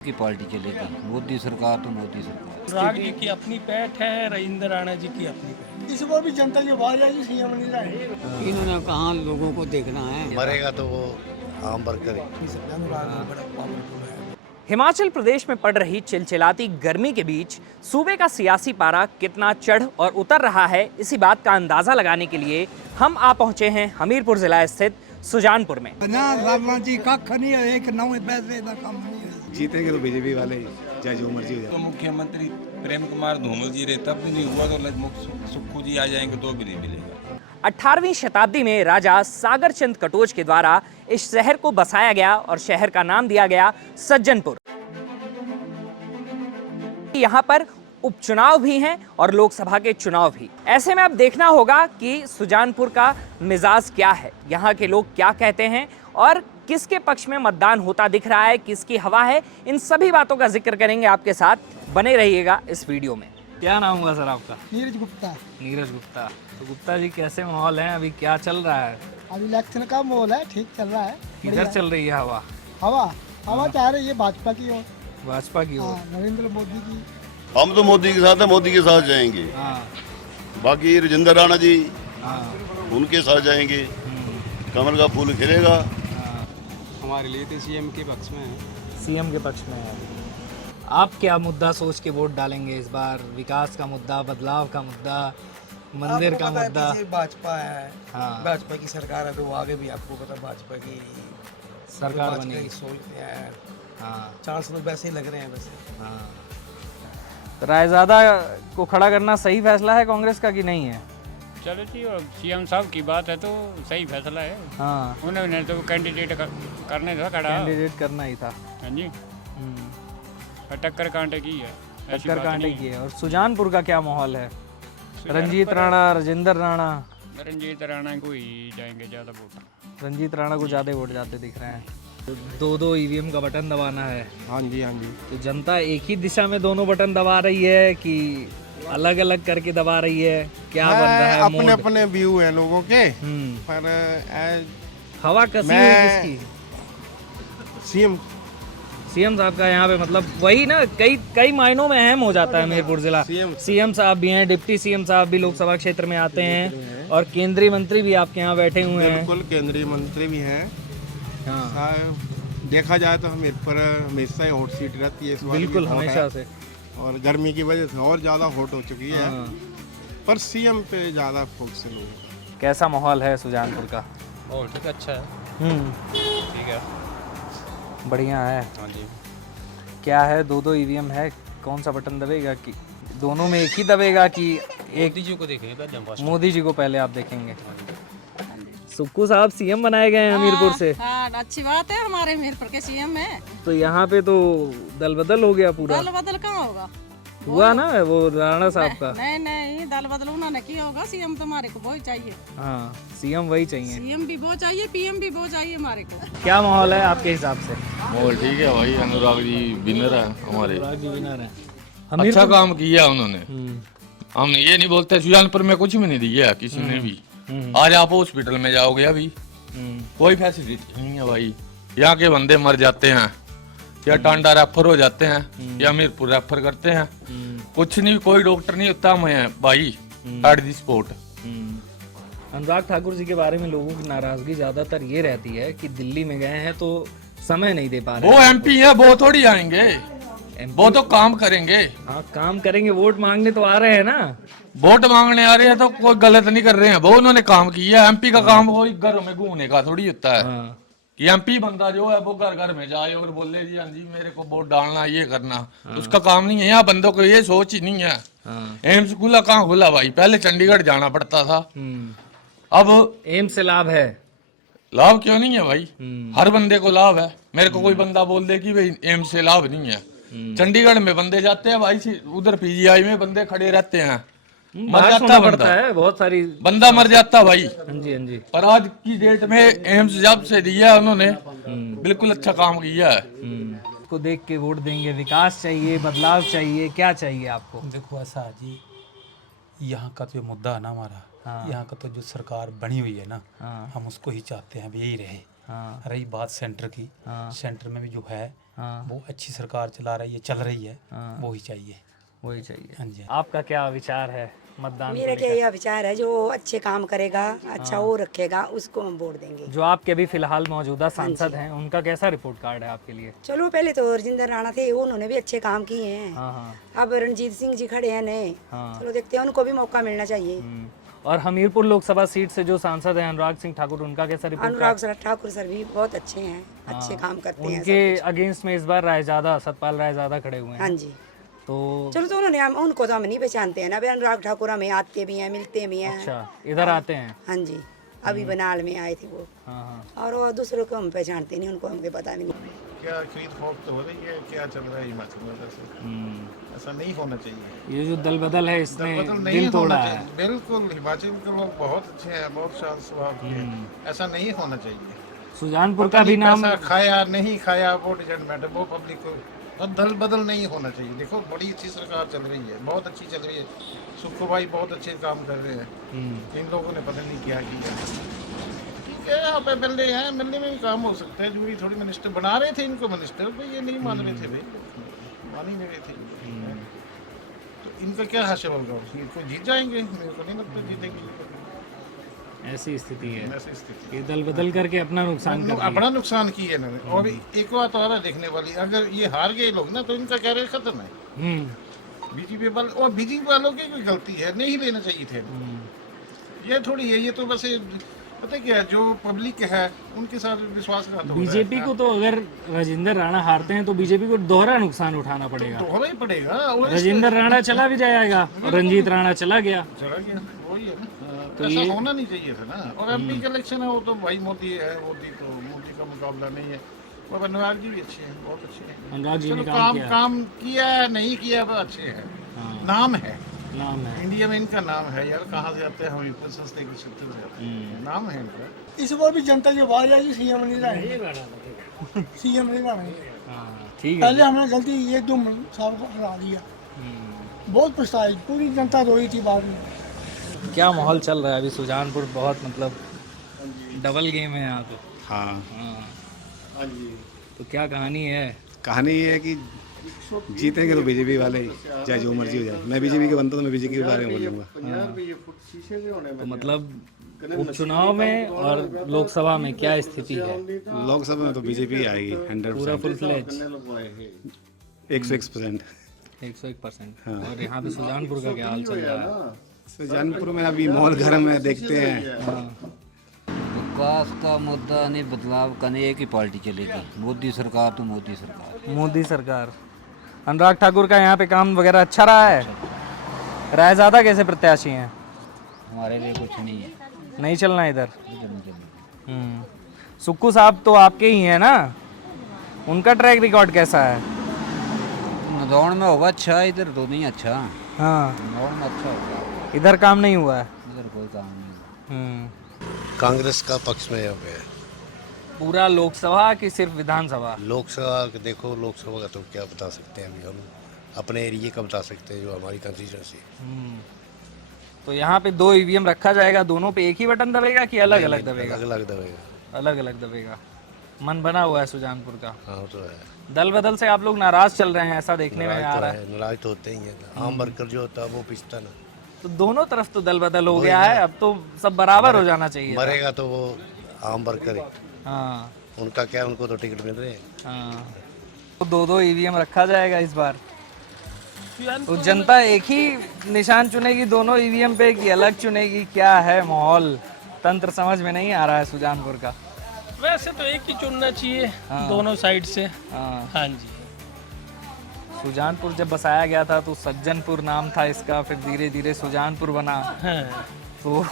की पार्टी चलेगी। मोदी सरकार तो मोदी सरकार। राग जी की अपनी पैठ है, रविंद्र राणा जी की अपनी पैठ। इस बार भी जनता की आवाज है, सीएम नहीं रहे। इन्होंने कहाँ लोगों को देखना है। मरेगा तो वो आम वर्कर है। हिमाचल प्रदेश में पड़ रही चिलचिलाती गर्मी के बीच सूबे का सियासी पारा कितना चढ़ और उतर रहा है, इसी बात का अंदाजा लगाने के लिए हम आ पहुंचे हैं हमीरपुर जिला स्थित सुजानपुर में। जी कख नहीं है, एक नौ पैसे का काम नहीं है। जीतेंगे तो बीजेपी वाले, चाहे जो मर्जी हो जाए। तो मुख्यमंत्री प्रेम कुमार धूमल जी रहे तब भी नहीं हुआ, तो लजमुख सुक्खू जी आ जाएंगे तो भी नहीं मिलेगा। 18वीं शताब्दी में राजा सागर चंद कटोच के द्वारा इस शहर को बसाया गया और शहर का नाम दिया गया सज्जनपुर। यहाँ पर उपचुनाव भी हैं और लोकसभा के चुनाव भी। ऐसे में अब देखना होगा कि सुजानपुर का मिजाज क्या है, यहाँ के लोग क्या कहते हैं और किसके पक्ष में मतदान होता दिख रहा है, किसकी हवा है। इन सभी बातों का जिक्र करेंगे आपके साथ, बने रहिएगा इस वीडियो में। क्या नाम हुआ सर आपका? नीरज गुप्ता। नीरज गुप्ता। तो गुप्ता जी कैसे माहौल है, अभी क्या चल रहा है? अभी इलेक्शन का माहौल है, ठीक चल रहा है। किधर चल रही है हवा? हवा चाह रही है भाजपा की ओर। भाजपा की ओर, नरेंद्र मोदी की। हम तो मोदी के साथ है, मोदी के साथ जाएंगे। बाकी राजेंद्र राणा जी उनके साथ जाएंगे। कमल का फूल खिलेगा। हमारे लिए तो सीएम के पक्ष में है। सीएम के पक्ष में है। आप क्या मुद्दा सोच के वोट डालेंगे इस बार? विकास का मुद्दा, बदलाव का मुद्दा, मंदिर का मुद्दा? भाजपा है, हाँ। भाजपा की सरकार है तो आगे भी आपको पता भाजपा की सरकार बनेगी। सोचते हैं। हाँ, चांस तो वैसे ही लग रहे हैं वैसे। हाँ। रायजादा को खड़ा करना सही फैसला है कांग्रेस का कि नहीं है? चलो जी, और सीएम साहब की बात है तो सही फैसला है। हाँ, उन्होंने तो कैंडिडेट करने था खड़ा। कैंडिडेट करना ही था। हाँ जी, टक्कर कांटे की है, ऐसी टक्कर बात कांटे नहीं की है। है। और सुजानपुर का क्या माहौल है? सुजानपुर रंजीत राणा, राजेंद्र राणा? रंजीत राणा को ही जाएंगे ज़्यादा वोट। रंजीत राणा को ज़्यादा वोट जाते दिख रहे हैं। दो ईवीएम का बटन दबाना है। हाँ जी, हाँ जी। तो जनता एक ही दिशा में दोनों बटन दबा रही है कि अलग अलग करके दबा रही है? क्या बन रहा है? अपने अपने व्यू हैं लोगों के। पर हवा कसी हुई किसकी? सीएम साहब का यहाँ पे, मतलब वही ना, कई मायनों में अहम हो जाता है हमीरपुर जिला। सीएम साहब भी हैं, डिप्टी सीएम साहब भी लोकसभा क्षेत्र में आते हैं और केंद्रीय मंत्री भी आपके यहाँ बैठे हुए हैं। बिल्कुल, केंद्रीय मंत्री भी हैं। हाँ, देखा जाए तो हमीरपुर हमेशा ही हॉट सीट रहती है इस बार। बिल्कुल, हमेशा से। और गर्मी की वजह से और ज़्यादा हॉट हो चुकी है। हाँ। पर सीएम पे ज़्यादा फोकस है लोगों। कैसा माहौल है सुजानपुर का? और ठीक अच्छा है। ठीक है, बढ़िया है। हाँ जी। क्या है, दो ईवीएम है, कौन सा बटन दबेगा? कि दोनों में एक ही दबेगा कि एक? मोदी जी को देखेंगे पहले। मोदी जी को पहले आप देखेंगे। सुक्खू साहब सीएम बनाए गए हैं हमीरपुर से। हाँ, अच्छी बात है, हमारे हमीरपुर के सीएम है। तो यहाँ पे तो दल बदल हो गया पूरा। दल बदल कहाँ होगा? हुआ ना वो राणा साहब का। नहीं, दल बदल उन्होंने किया होगा। सीएम तो हमारे को वो ही चाहिए। हाँ, सीएम वही चाहिए। सीएम भी वो चाहिए, पीएम भी वो चाहिए हमारे को। क्या माहौल है आपके हिसाब से? माहौल ठीक है भाई, अनुराग जी विनर है हमारे। विनर है। अच्छा काम किया उन्होंने। हम ये नहीं बोलते सुजानपुर में कुछ भी नहीं दिया किसी ने भी। आज आप हॉस्पिटल में जाओगे, अभी कोई फैसिलिटी नहीं है भाई। यहाँ के बंदे मर जाते हैं या टांडा रेफर हो जाते हैं या हमीरपुर रेफर करते हैं। कुछ नहीं, कोई डॉक्टर नहीं होता मैं भाई at the spot. Anurag Thakur ji के बारे में लोगों की नाराजगी ज्यादातर ये रहती है कि दिल्ली में गए हैं तो समय नहीं दे पा रहे। वो एमपी है, वो थोड़ी आएंगे, वो तो काम करेंगे। हाँ, काम करेंगे, वोट मांगने तो आ रहे हैं ना। वोट मांगने आ रहे हैं तो कोई गलत नहीं कर रहे हैं, वो उन्होंने काम किया। एमपी का काम कोई घरों में घूमने का थोड़ी होता है। कि एमपी बंदा जो है वो घर घर में जाए और बोले जी हाँ जी मेरे को वोट डालना, ये करना, उसका काम नहीं है। यहाँ बंदों को ये सोच ही नहीं है। एम्स खुला कहाँ खुला भाई? पहले चंडीगढ़ जाना पड़ता था, अब एम्स से लाभ है। लाभ क्यों नहीं है भाई? हर बंदे को लाभ है। मेरे को कोई बंदा बोल दे कि भाई एम्स से लाभ नहीं है। चंडीगढ़ में बंदे जाते हैं भाई, उधर पीजीआई में बंदे खड़े रहते हैं, मर जाता पड़ता है, बहुत सारी बंदा मर जाता भाई। हाँ जी, हाँ जी। पर आज की डेट में एम्स जब से दिया उन्होंने, बिल्कुल अच्छा काम किया है। को देख के वोट देंगे? विकास चाहिए, बदलाव चाहिए, क्या चाहिए आपको? देखो ऐसा है जी, यहाँ का जो मुद्दा है ना हमारा, हाँ। यहाँ का तो जो सरकार बनी हुई है ना, हाँ। हम उसको ही चाहते हैं, अब यही रहे। हाँ। रही बात सेंटर की, हाँ। सेंटर में भी जो है हाँ। वो अच्छी सरकार चला रही है, चल रही है, हाँ। वो ही चाहिए। वही चाहिए। हाँ जी। आपका क्या विचार है मतदान मेरा को क्या लेकर? यह विचार है, जो अच्छे काम करेगा, अच्छा वो रखेगा, उसको हम वोट देंगे। जो आपके अभी फिलहाल मौजूदा सांसद हैं, उनका कैसा रिपोर्ट कार्ड है आपके लिए? चलो पहले तो राजेंद्र राणा थे, उन्होंने भी अच्छे काम किए हैं। हाँ हाँ। अब रणजीत सिंह जी खड़े हैं नए, हाँ। चलो देखते हैं, उनको भी मौका मिलना चाहिए। और हमीरपुर लोकसभा सीट से जो सांसद हैं अनुराग सिंह ठाकुर, उनका कैसा रिपोर्ट अनुराग ठाकुर सर भी बहुत अच्छे हैं, अच्छे काम करते हैं। उनके अगेंस्ट में इस बार रायजादा सतपाल रायजादा खड़े हुए हैं। हाँ जी। तो चलो तो उनको तो हम नहीं पहचानते हैं ना, अनुराग ठाकुर हमें आते भी हैं, मिलते भी हैं। अच्छा, इधर आते हैं? हाँ जी, अभी बनाल में आए थे वो। हाँ हाँ। और वो दूसरों को हम पहचानते नहीं, उनको हमको पता नहीं। क्या खरीद फरोख्त हो रही है, क्या चल रहा है हिमाचल में? वैसे ऐसा नहीं होना चाहिए। ये जो दल बदल है इसने बदल नहीं दिल होना तोड़ा है। चाहिए। बिल्कुल, हिमाचल के लोग बहुत अच्छे हैं, बहुत शांत स्वभाव के हैं। ऐसा नहीं होना चाहिए। सुजानपुर का भी नाम पैसा खाया नहीं खाया वो डजंट मैटर, वो पब्लिक को। और दल बदल नहीं होना चाहिए। देखो बड़ी अच्छी सरकार चल रही है, बहुत अच्छी चल रही है। सुक्खू भाई बहुत अच्छे काम कर रहे हैं। इन लोगों ने पता नहीं क्या किया। ठीक है, यहाँ पे मिल रहे हैं, मिलने में भी काम हो सकता है। जरूरी थोड़ी मिनिस्टर बना रहे थे इनको मिनिस्टर, तो ये नहीं मान रहे थे भाई, मान ही नहीं रहे थे। तो इनका क्या हासिल होगा? इनको जीत जाएंगे? मेरे को नहीं लगता जीतेंगे। ऐसी स्थिति है। ऐसी स्थिति ये दल बदल करके अपना नुकसान कर अपना नुकसान किया इन्होंने। और एक बात और है देखने वाली, अगर ये हार गए लोग ना तो इनका कैरियर खत्म है। बीजेपी वाले, और बीजेपी वालों की कोई गलती है, नहीं लेना चाहिए थे। ये थोड़ी है, ये तो बस पता क्या, जो पब्लिक है उनके साथ विश्वासघात हो रहा है। बीजेपी को तो अगर राजेंद्र राणा हारते हैं तो बीजेपी को दोहरा नुकसान उठाना पड़ेगा। तो होना ही पड़ेगा। और राजेंद्र राणा चला भी जाएगा और रंजीत राणा चला गया। चला गया, वही है ना। तो ऐसा होना नहीं चाहिए था ना। और एमपी का इलेक्शन है, वो तो भाई मोदी है, मोदी का मुकाबला नहीं है। और अनुराग जी भी अच्छे हैं, बहुत अच्छे हैं। अनुराग जी ने काम किया है, नहीं किया वो अच्छे हैं। नाम है, नाम है इंडिया में इनका नाम है यार। कहाँ से आते हैं हम, इतने सस्ते के क्षेत्र से आते हैं। नाम है इनका। इस बार भी जनता जो बाहर जाएगी, सीएम नहीं रहेंगे, सीएम नहीं रहेंगे। ठीक है। पहले हमने गलती ये 2 साल को हरा दिया, बहुत पछताई, पूरी जनता रोई थी बाद में। क्या माहौल चल रहा है अभी सुजानपुर? बहुत मतलब डबल गेम है यहाँ पे। हाँ हाँ जी। तो क्या कहानी है? कहानी ये है कि जीतेंगे तो बीजेपी वाले, चाहे जो मर्जी हो जाए। मैं बीजेपी के बनता तो मैं बीजेपी के बारे में बोलूँगा। तो मतलब उपचुनाव में और लोकसभा में क्या स्थिति है? लोकसभा में तो बीजेपी आएगी 100%, पूरा फुल फ्लेज 101%। 101%। और यहाँ पे सुजानपुर का क्या हाल चल रहा है? सुजानपुर में अभी माहौल गर्म है, देखते हैं। विकास का मुद्दा नहीं, बदलाव का नहीं, एक ही पार्टी चलेगी, मोदी सरकार तो मोदी सरकार। मोदी सरकार। अनुराग ठाकुर का यहाँ पे काम वगैरह अच्छा रहा है? रायजादा कैसे प्रत्याशी हैं? हमारे लिए कुछ नहीं है, नहीं चलना इधर। नहीं चलना। सुक्खू साहब तो आपके ही हैं ना, उनका ट्रैक रिकॉर्ड कैसा है? नदौड़ में होगा अच्छा, इधर तो नहीं अच्छा। हाँ, नदौड़ में अच्छा होगा, इधर काम नहीं हुआ है। इधर कोई काम नहीं हुआ। कांग्रेस का पक्ष में हो गया। पूरा लोकसभा की सिर्फ विधानसभा? लोकसभा देखो, लोकसभा का तो क्या बता सकते हैं अभी हम, अपने एरिया का बता सकते हैं जो हमारी कंस्टिट्यूंसी। तो यहाँ पे 2 ईवीएम रखा जाएगा, दोनों पे एक ही बटन दबेगा कि अलग अलग दबेगा? अलग अलग दबेगा। अलग अलग दबेगा। मन बना हुआ है सुजानपुर का। हाँ तो है। दल बदल से आप लोग नाराज चल रहे हैं, ऐसा देखने में आ रहा है। नाराज तो होते ही है, आम वर्कर जो होता है वो पिसता ना। तो दोनों तरफ तो दल बदल हो गया है, अब तो सब बराबर हो जाना चाहिए। मरेगा तो वो आम वर्कर है। हाँ, उनका क्या, उनको तो टिकट मिल रहे हैं। हाँ। तो 2 ईवीएम रखा जाएगा इस बार। तो जनता एक ही निशान चुनेगी दोनों ईवीएम पे कि अलग चुनेगी? क्या है माहौल? तंत्र समझ में नहीं आ रहा है सुजानपुर का। वैसे तो एक ही चुनना चाहिए दोनों साइड से। हाँ जी। सुजानपुर जब बसाया गया था तो सज्जनपुर नाम था इसका, फिर धीरे धीरे सुजानपुर बना। हाँ। तो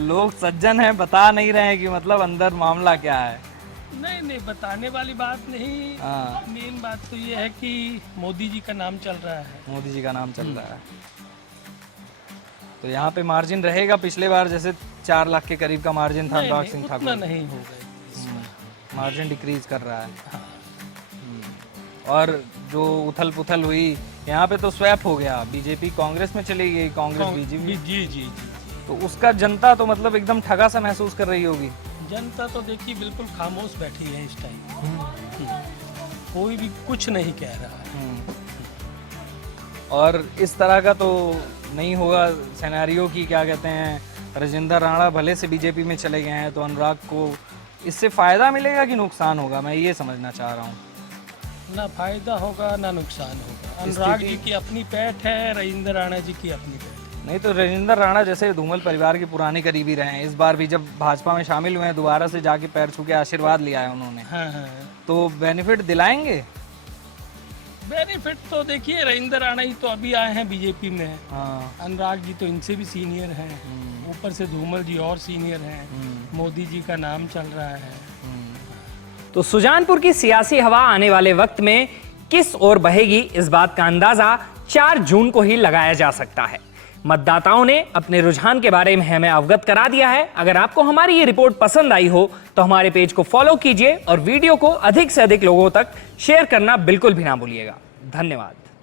लोग सज्जन हैं, बता नहीं रहे हैं कि मतलब अंदर मामला क्या है। नहीं, बताने वाली बात नहीं। मेन बात तो ये है कि मोदी जी का नाम चल रहा है। मोदी जी का नाम चल रहा है। तो यहाँ पे मार्जिन रहेगा पिछले बार जैसे 4 लाख के करीब का मार्जिन था अनुराग सिंह ठाकुर? नहीं होगा, मार्जिन डिक्रीज कर रहा है। और जो उथल पुथल हुई यहाँ पे तो स्वैप हो गया, बीजेपी कांग्रेस में चली गई, कांग्रेस बीजेपी। जी। तो उसका जनता तो मतलब एकदम ठगा सा महसूस कर रही होगी। जनता तो देखिए बिल्कुल खामोश बैठी है इस टाइम। कोई भी कुछ नहीं कह रहा है। और इस तरह का तो नहीं होगा सिनेरियो की, क्या कहते हैं, राजेंद्र राणा भले से बीजेपी में चले गए हैं, तो अनुराग को इससे फायदा मिलेगा कि नुकसान होगा, मैं ये समझना चाह रहा हूँ। ना फायदा होगा ना नुकसान होगा। अनुराग जी की अपनी पैठ है, राजेंद्र राणा जी की अपनी पैठ। नहीं तो राजेंद्र राणा जैसे धूमल परिवार के पुराने करीबी रहे हैं, इस बार भी जब भाजपा में शामिल हुए हैं दोबारा से जाके पैर छू के आशीर्वाद लिया है उन्होंने। हाँ। तो बेनिफिट दिलाएंगे? बेनिफिट तो देखिए, राजेंद्र राणा ही तो अभी आए हैं बीजेपी में। हाँ। अनुराग जी तो इनसे भी सीनियर हैं, ऊपर से धूमल जी और सीनियर हैं, मोदी जी का नाम चल रहा है। तो सुजानपुर की सियासी हवा आने वाले वक्त में किस ओर बहेगी, इस बात का अंदाजा 4 जून को ही लगाया जा सकता है। मतदाताओं ने अपने रुझान के बारे में हमें अवगत करा दिया है। अगर आपको हमारी ये रिपोर्ट पसंद आई हो तो हमारे पेज को फॉलो कीजिए और वीडियो को अधिक से अधिक लोगों तक शेयर करना बिल्कुल भी ना भूलिएगा। धन्यवाद।